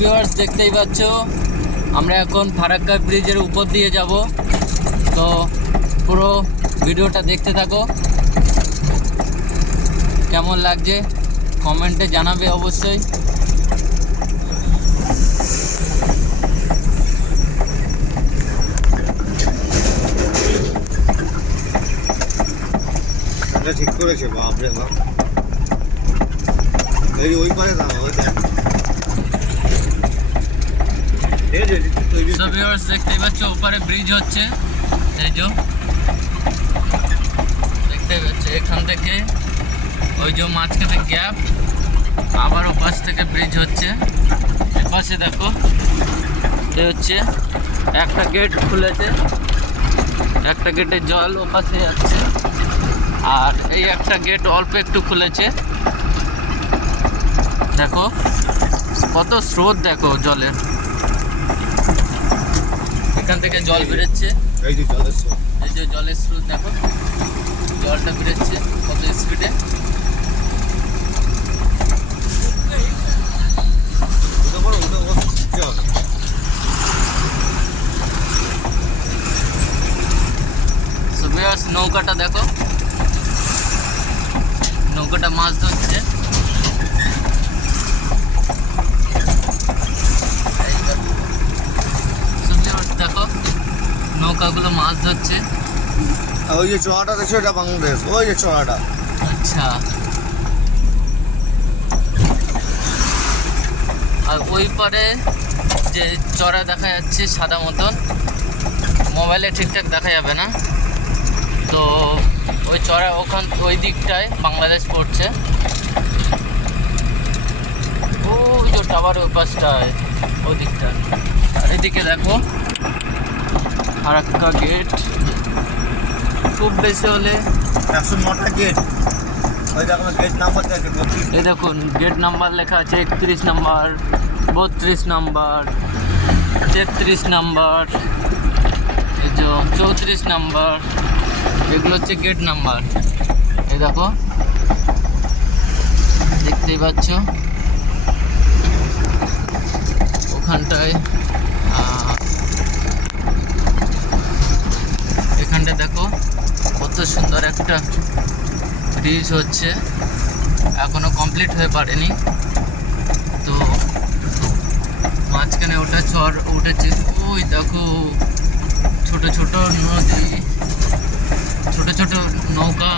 Viewers দেখতেই পাচ্ছ, আমরা এখন ফারাক্কা ব্রিজের উপর দিয়ে যাব। তো পুরো ভিডিওটা দেখতে থাকো। কেমন লাগছে কমেন্টে জানাবে অবশ্যই। এটা ঠিক করেছে, বাপরে বাপ। ওই পারে দাঁড়া ওই দেখ। এই যে তৈরি সো ভিউয়ার্স দেখতেই পাচ্ছ উপরে ব্রিজ হচ্ছে। এই যে, দেখতেই পাচ্ছ, এখান থেকে ওই যে মাঝখানে গ্যাপ আবার ওপাশ থেকে ব্রিজ হচ্ছে। এপাশে দেখো এ হচ্ছে, একটা গেট খুলেছে, একটা গেটে জল ওপাশে যাচ্ছে, আর এই একটা গেট অল্প একটু খুলেছে। দেখো, কত স্রোত দেখো জলের। এখান থেকে জল বেরোচ্ছে। এই যে জলের স্রোত। এই যে জলের স্রোত দেখো। জলটা বেরোচ্ছে কত স্পিডে নৌকাটা দেখো। নৌকাটা মাছ ধরছে এই দেখো। So viewers, দেখো নৌকাগুলো মাছ ধরছে। ওই যে চড়াটা দেখছ এটা বাংলাদেশ। ওই যে চড়াটা। আচ্ছা। আর ওই পারে যে চড়া দেখা যাচ্ছে সাদা মতন মোবাইলে ঠিকঠাক দেখা যাবে না। তো ওই চড়া ওখান ওই দিকটায় বাংলাদেশ পড়ছে। ওই যে টাওয়ার ওই পাশটায় ওই দিকটা। আর এদিকে দেখো ফারাক্কা গেট খুব বেশি হলে একশো নটা গেট ওই দেখো গেট নাম্বার আছে এই দেখুন গেট নাম্বার লেখা আছে একত্রিশ নাম্বার বত্রিশ নাম্বার তেত্রিশ নাম্বার চৌত্রিশ নাম্বার এগুলো হচ্ছে গেট নাম্বার এই দেখো দেখতেই পাচ্ছ। ওখানটায় আহ, এখানটা দেখো কত সুন্দর একটা ব্রিজ হচ্ছে। এখনও কমপ্লিট হয়ে পারেনি। তো মাঝখানে ওটা চর উঠেছে। ওই দেখো, ছোট ছোট নদী, ছোট ছোট নৌকা।